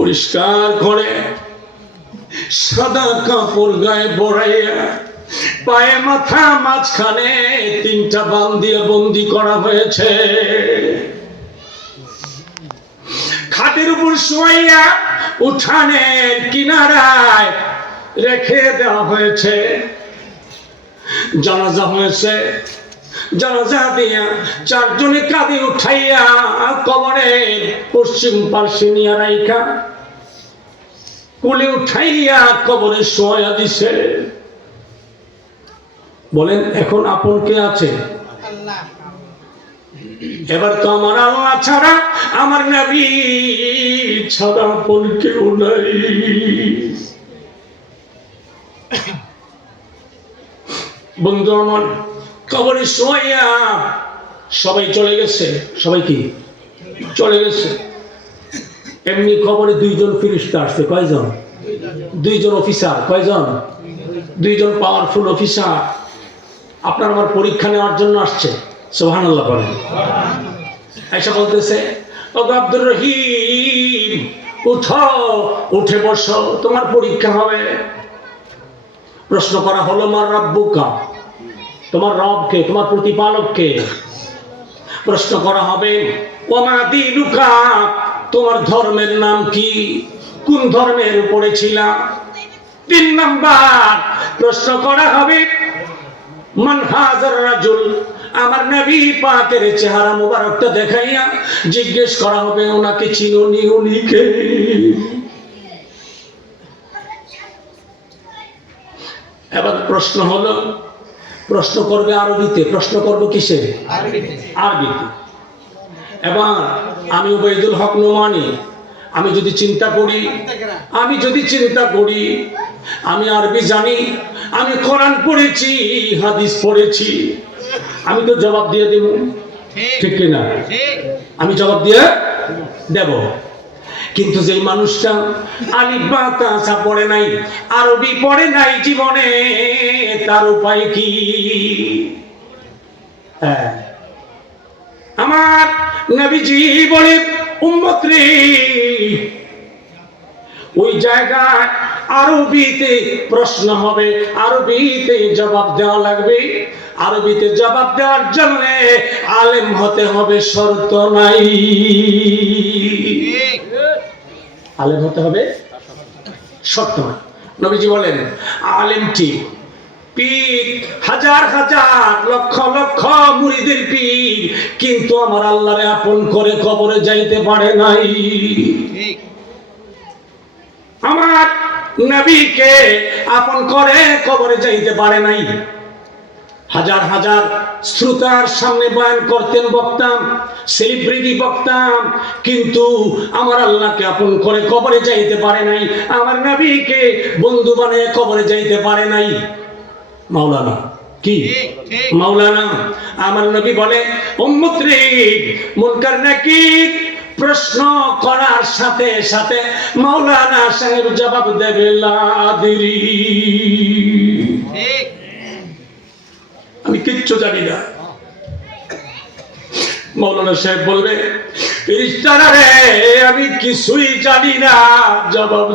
পরিষ্কার করে সাদা কাপড় গায়ে পরাইয়া পায়ে মাথা মাঝখানে 3টা বান দিয়ে বন্দি করা হয়েছে। খাটের উপর শোয়াইয়া উঠানের কিনারায় রেখে দেওয়া হয়েছে। জানাজা হয়েছে, জানাজা দিয়া 4 জনে কাঁধে উঠাইয়া কবরের পশ্চিম পার্শ্বে নিয়ে রাইখা কোলে উঠাইয়া কবরে শোয়া দিছে। বলেন এখন আপন কে আছে? এবার তো আমার আল্লাহ ছাড়া, আমার নবী ছাড়া আপন কেউ নাই। বন্ধু আমার, কবরে শোয়া সবাই চলে গেছে। সবাই কি চলে গেছে? এমনি খবরে 2 জন ফেরেশতা আসছে। কয়জন? 2 জন অফিসার। কয়জন? 2 জন পাওয়ারফুল অফিসার আপনার আমার পরীক্ষা নেওয়ার জন্য আসছে। সুবহানাল্লাহ বলেন। আয়েশা বলতেছে, ও আব্দুর রহিম, উঠো, উঠে বসো, তোমার পরীক্ষা হবে। প্রশ্ন করা হলো, মার রাব্বুকা, তোমার রব কে, তোমার প্রতিপালক কে? প্রশ্ন করা হবে, ওমা দীনুকা, তোমার ধর্মের নাম কি, কোন ধর্মের উপরে ছিলা? 3 নাম্বার প্রশ্ন করা হবে, মান হাজার রাজুল, আমার নবী পাকের চেহারা মুবারকটা দেখাইয়া জিজ্ঞেস করা হবে, ওনাকে চিনোনি, উনি কে? এবার প্রশ্ন হলো, প্রশ্ন করবে আরবিতে। প্রশ্ন করবো কিসে? আরবিতে। এবার আমি উবাইদুল হক নোমানী, আমি যদি চিন্তা করি আমি আরবি জানি, আমি কোরআন পড়েছি, হাদিস পড়েছি, আমি তো জবাব দিয়ে দেব, ঠিক কিনা? আমি জবাব দিয়ে দেব। কিন্তু যেই মানুষটা আলিফ বা তা পড়ে নাই, আরবি পড়ে নাই জীবনে, তার উপায় কি? হ্যাঁ, আমার নবীজি বলে, উম্মত রে, ওই জায়গায় আরবিতে প্রশ্ন হবে, আরবিতে জবাব দেওয়া লাগবে। আরবিতে জবাব দেওয়ার জন্য আলেম হতে হবে, শর্ত নাই। আলেম হতে হবে, শর্ত নাই। নবীজি বলেন, আলেম ঠিক, পীর হাজার হাজার লক্ষ লক্ষ মুরিদের পীর, কিন্তু আমার আল্লাহরে আপন করে কবরে যাইতে পারে নাই। আমার নবীকে আপন করে কবরে যাইতে পারে নাই। হাজার হাজার শ্রোতার সামনে বয়ান করতেন, বক্তাম, সেলিব্রিটি বক্তাম, কিন্তু আমার আল্লাহকে আপন করে কবরে যাইতে পারে নাই। আমার নবীকে বন্ধু বানিয়ে কবরে যাইতে পারে নাই। মাওলানা কি? মাওলানা। আমার নবী বলে, উম্মত রে, মুনকার নাকির প্রশ্ন করার সাথে সাথে মাওলানা সাহেব জবাব দেবে, লা আদরি, আমি কিচ্ছু জানি না। মাওলানা সাহেব বলবে, ফেরেশতারা রে, আমি কিছুই জানি না, জবাব